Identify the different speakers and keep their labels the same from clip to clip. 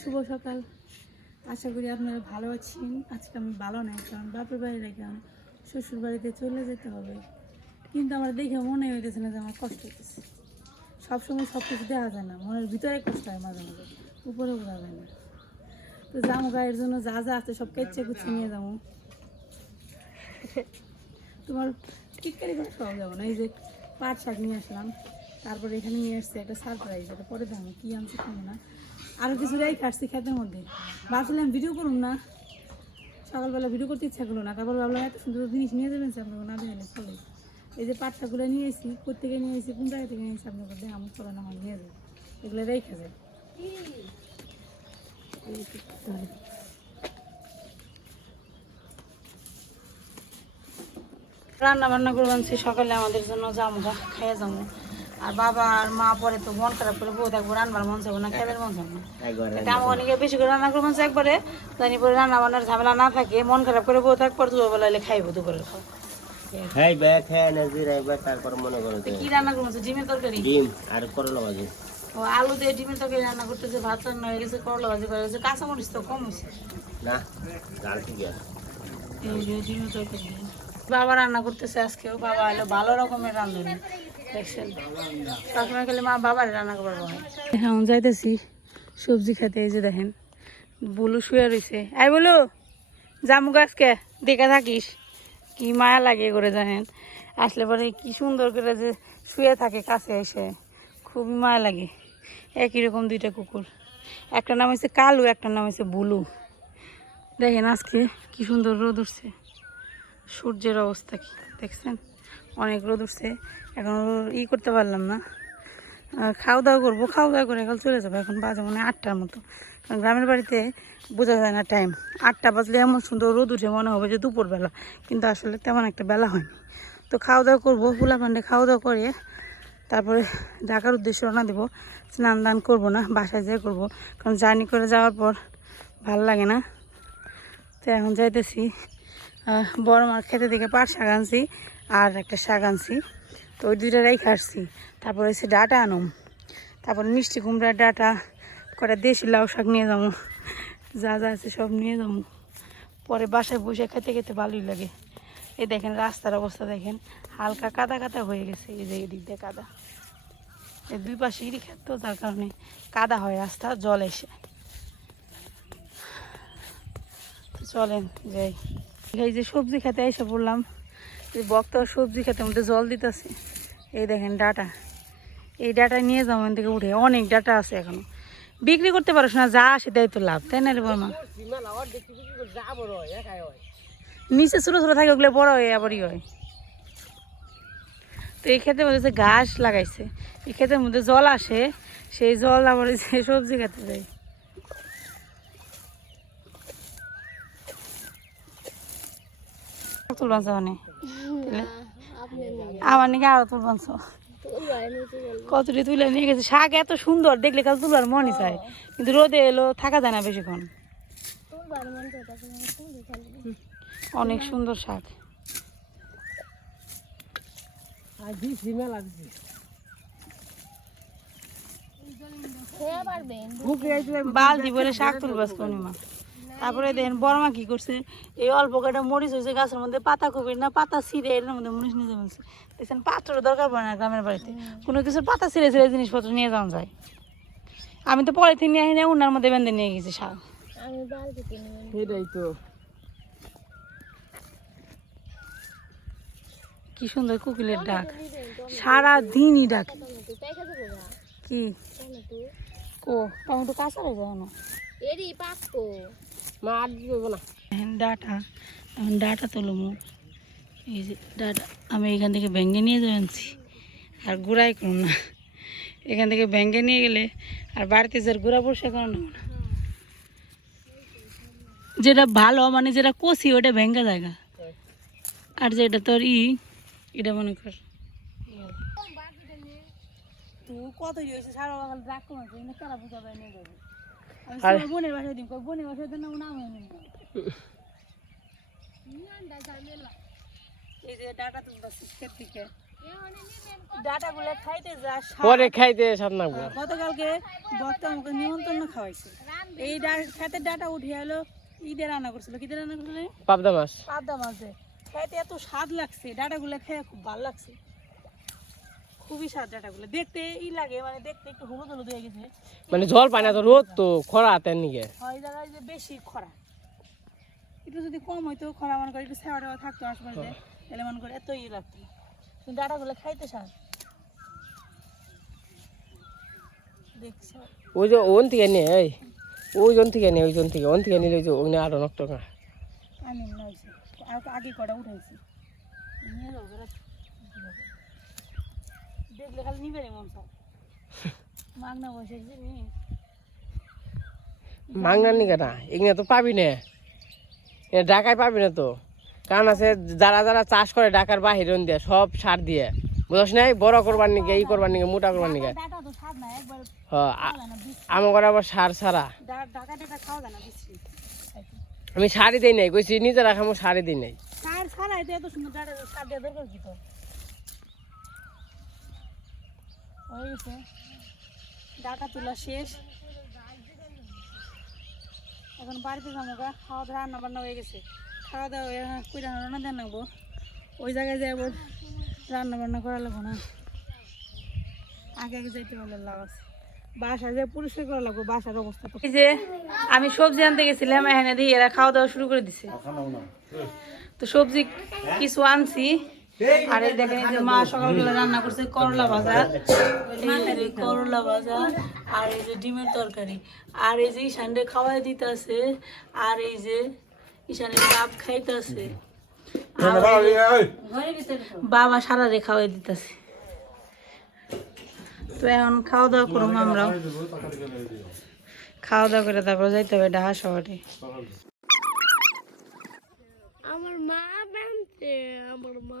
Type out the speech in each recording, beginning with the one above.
Speaker 1: শুভ সকাল। আশা করি আপনারা ভালো আছেন। আজকে আমি ভালো নাই কারণ বাপের বাড়ি আমি শ্বশুর বাড়িতে চলে যেতে হবে। কিন্তু আমার দেখে মনে হইতেছে না যে আমার কষ্ট হইতেছে। সবসময় সব কিছু দেখা যায় না। মনের ভিতরে কষ্ট হয় মাঝে মাঝে, উপরে বোঝা যায় না। তো জামু গায়ের জন্য যা যা আছে সব কেচে কুচে নিয়ে যাব। তোমার টিটকারি করে খাওয়া যাব না? এই যে পাট শাক নিয়ে আসলাম। তারপরে এখানে নিয়ে আসছে একটা সারপ্রাইজ এটা পরে দাম কি আনছে খাব না। আরও কিছু রাই খাচ্ছি খেতের মধ্যে। ভাবছিলাম ভিডিও করুন না। সকালবেলা ভিডিও করতে ইচ্ছা করল না, তারপর ভাবলাম এত সুন্দর জিনিস নিয়ে যাবেন আপনাকে না দিলে চলে। এই যে পাটটাগুলো নিয়ে এসেছি কোথেকে নিয়ে এসেছি কোন জায়গা থেকে নিয়ে এসেছি আপনাকে দেখ আমার চলে না, আমার নিয়ে যাবে। এগুলো রেখে যায় রান্না বান্না করে আনছি, সকালে আমাদের জন্য যাব খেয়ে যাব আর বাবা আর মা পরে তো মন খারাপ করে বউ থাকব রান্নার মন যাব না খাইবার মন যাব না। এটা আমার অনেকে বেশি করে রান্না করে মন চাই একবারে জানি পরে রান্না বান্নার ঝামেলা না থাকে মন খারাপ করে বউ থাক পরে দুপুরবেলা এলে খাইবো দুপুরের খাও
Speaker 2: খাই বে খাই না জিরাইবে তারপর মনে করো
Speaker 1: কি রান্না করব ডিমের তরকারি?
Speaker 2: ডিম আর করলা ভাজি।
Speaker 1: ও আলু দিয়ে ডিমের তরকারি রান্না করতেছে ভাত রান্না হয়ে গেছে করলা ভাজি করে গেছে কাঁচামরিচ তো কম হয়েছে।
Speaker 2: না ডাল ঠিক আছে।
Speaker 1: এই ডিমের তরকারি। বাবা রান্না করতেছে আজকেও। বাবা এলো ভালো রকমের রান্ধুনি। দেখছেন? সবসময় খেলে মা বাবার রান্না করব এখন যাইতেছি সবজি খেতে, এই যে দেখেন, বুলু শুয়ে রয়েছে আই বলু, জামু গাছকে দেখে থাকিস। কি মায়া লাগে করে জানেন আসলে পরে কি সুন্দর করে যে শুয়ে থাকে কাছে এসে। খুবই মায়া লাগে। একই রকম দুইটা কুকুর। একটা নাম হচ্ছে কালু একটা নাম হচ্ছে বুলু। দেখেন আজকে কি সুন্দর রোদ উঠছে। সূর্যের অবস্থা কি? দেখছেন? অনেক রোদ উঠছে। এখন ই করতে পারলাম না। খাওয়া দাওয়া করব, খাওয়া দাওয়া করে এখন চলে যাব। এখন বাজে মনে আটটার মতো। কারণ গ্রামের বাড়িতে বোঝা যায় না টাইম আটটা বাজলে এমন সুন্দর রোদ উঠে মনে হবে যে দুপুরবেলা। কিন্তু আসলে তেমন একটা বেলা হয়নি। তো খাওয়া দাওয়া করব ফুলা পান্ডে খাওয়া দাওয়া করে। তারপরে ঢাকার উদ্দেশ্যে রওনা দেবো। স্নান দান করব না, বাসায় যেয়ে করব। কারণ জার্নি করে যাওয়ার পর ভালো লাগে না। তো এখন যাইতেছি। বড় মার খেতে থেকে পাট শাক আনছি আর একটা শাক আনছি। তো ওই দুইটা রেখে আসছি। তারপর হচ্ছে ডাটা আনুম। তারপর মিষ্টি কুমড়ার ডাটা, কটা দেশি লাউ শাক নিয়ে যাব। যা যা আছে সব নিয়ে যাব। পরে বাসায় বসে খেতে খেতে ভালোই লাগে। এই দেখেন রাস্তার অবস্থা দেখেন। হালকা কাদা কাদা হয়ে গেছে। এই যে এদিক দিয়ে কাদা। এই দুই পাশে ইরি খেত তো, যার কারণে কাদা হয়, রাস্তা জল এসে। চলেন যাই। এই যে সবজি খেতে এসে বললাম এই বক্তা সবজি খেতে মধ্যে জল দিতেছে। এই দেখেন ডাটা। এই ডাটা নিয়ে যাব এখান থেকে উঠে। অনেক ডাটা আছে এখনও। বিক্রি করতে পারো না, যা আসে তাই তো লাভ, তাই না রে বর্মা নিচে ছোটো ছোটো থাকে, ওগুলো বড় হয়ে আবারই হয়। তো এই ক্ষেতের মধ্যে ঘাস লাগাইছে, এই ক্ষেতের মধ্যে জল আসে, সেই জল আবার সবজি খেতে যায় তুলবান মানে? আমার নাকি আরও তুলবান কতটি তুলে নিয়ে গেছে। শাক এত সুন্দর দেখলে কাল তুলবার মনই চায়। কিন্তু রোদে এলো থাকা যায় না বেশিক্ষণ। অনেক সুন্দর শাক। বালতি বলে শাক তুলবাস কনিমা। তারপরে দেখেন বড়মা কি করছে? এই অল্প কটা মরিচ হয়েছে গাছের মধ্যে পাতা কবি না পাতা ছিঁড়ে এর মধ্যে মরিচ নিয়ে যাবেন দেখছেন পাত্রের দরকার পড়ে না গ্রামের বাড়িতে। কোনো কিছুর পাতা ছিঁড়ে ছিঁড়ে জিনিসপত্র নিয়ে যাওয়া যায়। আমি তো পলিথিন নিয়ে আসি উনার মধ্যে বেঁধে নিয়ে গেছি শাক
Speaker 2: সেটাই তো।
Speaker 1: কি সুন্দর কোকিলের ডাক। সারা দিনই ডাক। কি? কো টমেটো কাঁচা রয়ে যায় না?
Speaker 3: এরি পাকো।
Speaker 2: মা আর দিব না?
Speaker 1: ডাটা এখন ডাটা তুলমু এই যে ডাটা আমি এখান থেকে ব্যাঙ্গে নিয়ে যাবেনছি আর গুড়াই করুন না। এখান থেকে ব্যাঙ্গে নিয়ে গেলে আর বাড়িতে যার গুড়া পরিষ্কার করানো না। যেটা ভালো মানে যেটা কষি ওটা ভেঙ্গা জায়গা আর যেটা তোর ই এটা মনে কর। কত হয়েছে? সারা বাগাল রাগ কমেছে কারা বুঝা যায় নিয়ে যাবে
Speaker 2: আরে।
Speaker 1: বোনের বোনের দেন নাম হয়নি ডাটা খাইতে।
Speaker 3: পরে খাইতে স্বাদ
Speaker 1: গতকালকে বক্তা আমাকে নিমন্ত্রণ খাওয়াইছে। এই ডা- ডাটা উঠে এলো ঈদে রান্না করছিল। কিদে রান্না করছিল?
Speaker 3: পাবদা মাছ।
Speaker 1: পাবদা মাঝে খেতে এত স্বাদ লাগছে ডাটাগুলো খেয়ে খুব ভালো লাগছে। খুবই স্বাদ ডাটাগুলো দেখতে ই লাগে মানে দেখতে একটু হলুদ হলুদ হয়ে গেছে।
Speaker 3: মানে জল পানি তো রোদ তো খরা তেন নিকে
Speaker 1: হয় জায়গায় যে বেশি খরা। একটু যদি কম হইতো খরা মনে করে একটু সেবা টেবা থাকতো আশপাশে তাহলে মনে করে এত ই লাগতো। না। কিন্তু ডাটাগুলো খাইতে স্বাদ দেখছ?
Speaker 3: ওই যে ওন থেকে নিয়ে এই ওই জন থেকে নিয়ে ওই জন থেকে ওন থেকে নিলে ওই যে ওই আরও
Speaker 1: আমি না আগে কটা উঠাইছি। নিয়ে যাব বেড়া দেখলে খালি নিবে রে মন সব মাগনা বসে নি।
Speaker 3: মাংনার নিকে না এগুলো তো পাবি না। এ ঢাকায় পাবি না তো। কারণ আছে যারা যারা চাষ করে ঢাকার বাহিরে দিয়ে সব সার দিয়ে। বুঝছ নাই? বড় করবার নিকে ই করবার নিকে মোটা করবার নিকে আমার ঘরে আবার সার আমি শাড়ি দিই নাই কইছি নিজেরা খামো শাড়ি দিই নাই।
Speaker 1: সার তো এত সুন্দর ডাটা সার দেওয়া দরকার কি তো হয়ে গেছে। ডাটা তোলা শেষ। এখন বাড়িতে যাব গা খাওয়া দাওয়া রান্না বান্না হয়ে গেছে খাওয়া দাওয়া কই রান্না দেন নাকবো ওই জায়গায় যাব রান্না বান্না করা লাগবো না। আগে আগে যাইতে পারলে লাভ আছে। বাসা যে পরিষ্কার করা লাগবো বাসার অবস্থা এই যে আমি সবজি আনতে গেছিলাম এখানে দিয়ে এরা খাওয়া দাওয়া শুরু করে দিছে। তো সবজি কিছু আনছি। আর দেখেন এই যে মা সকালবেলা রান্না করছে করলা ভাজা। করলা ভাজা আর এই যে ডিমের তরকারি। আর এই যে ঈশানরে খাওয়াই দিতেছে আর এই যে ঈশানের ডাব খাইতেছে। বাবা সারা রে খাওয়াই দিতেছে। তো এখন খাওয়া দাওয়া করুম আমরাও খাওয়া দাওয়া করে তারপর যাইতে হবে ডাহা শহরে
Speaker 4: আমার মা বানতে আমার মা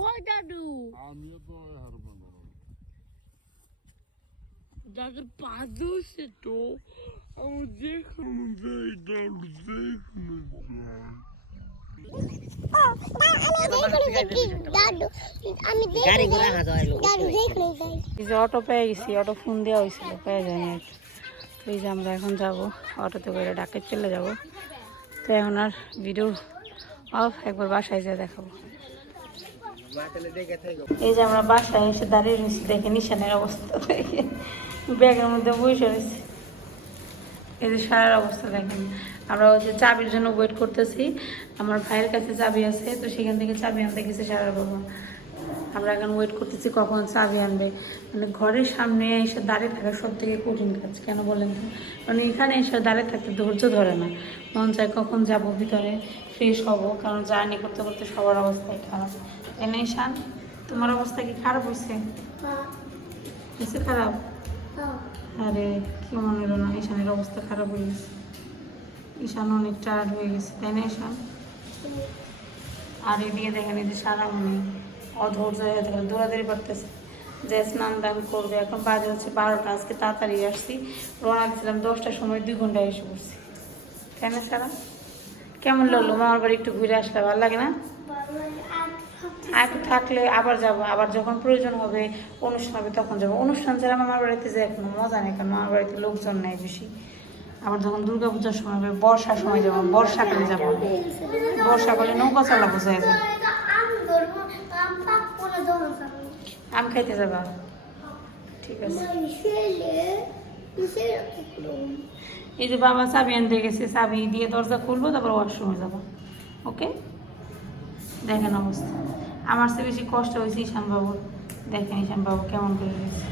Speaker 4: ও দাদু
Speaker 5: আমিও তো হারবো না।
Speaker 4: দাদু পাদু সে তো। আমার যেখানে যাই দাদু যেখানে যাই।
Speaker 1: এই যে অটো পেয়ে গেছি অটো ফোন দেওয়া হয়েছিল পেয়ে যায়নি আর কি। তো এই যে আমরা এখন যাব অটোতে করে ডাকে চলে যাব। তো এখন আর ভিডিও অফ একবার বাসায় যেয়ে দেখাবো। এই যে আমরা বাসায় এসে দাঁড়িয়ে রয়েছি দেখে নিশানের অবস্থা। দেখে ব্যাগের মধ্যে বসে রয়েছি। এই যে সারার অবস্থা দেখেন। আমরা যে চাবির জন্য ওয়েট করতেছি। আমার ভাইয়ের কাছে চাবি আছে, তো সেখান থেকে চাবি আনতে গেছে সারার বাবা। আমরা এখন ওয়েট করতেছি কখন চাবি আনবে। মানে ঘরের সামনে এসে দাঁড়িয়ে থাকা সব থেকে কঠিন কাজ কেন বলেন তো? মানে এখানে এসে দাঁড়িয়ে থাকতে ধৈর্য ধরে না। মন চায় কখন যাব ভিতরে ফ্রেশ হব কারণ জার্নি করতে করতে সবার অবস্থাই খারাপ। তাই না ঈশান? তোমার অবস্থা কি খারাপ হয়েছে হয়েছে খারাপ? আরে কি মনে হলো না ঈশানের অবস্থা খারাপ হয়ে গেছে। ঈশান অনেক টায়ার্ড হয়ে গেছে তাই না ঈশান? আর এদিকে দেখেন এই যে সারা মনে অধৈর্য হয়ে থাকে দৌড়াদৌড়ি করতেছে। যে স্নান দান করবে, এখন বাজে হচ্ছে বারোটা, আজকে তাড়াতাড়ি আসছি। রওনা দিয়েছিলাম দশটার সময়, দুই ঘন্টায় এসে পড়ছি। তাই না সারা? কেমন লাগল? মামার বাড়ি একটু ঘুরে আসলে ভালো লাগে না? আর একটু থাকলে আবার যাব, আবার যখন প্রয়োজন হবে, অনুষ্ঠান হবে, তখন যাব। অনুষ্ঠান ছাড়া মামার বাড়িতে যাই কোনো মজা নেই, কারণ মামার বাড়িতে লোকজন নেই বেশি। আবার যখন দুর্গা পূজার সময় হবে, বর্ষার সময় যাব, বর্ষাকালে যাব। বর্ষাকালে নৌকা চালাবো যাই যাই আম খাইতে যাবা? ঠিক আছে। এই যে বাবা চাবি আনতে গেছে, চাবি দিয়ে দরজা খুলবো, তারপর ওয়াশরুমে যাব। ওকে? দেখেন অবস্থা। আমার সে বেশি কষ্ট হয়েছে ঈশান বাবুর। দেখেন ঈশান বাবু কেমন করে রয়েছে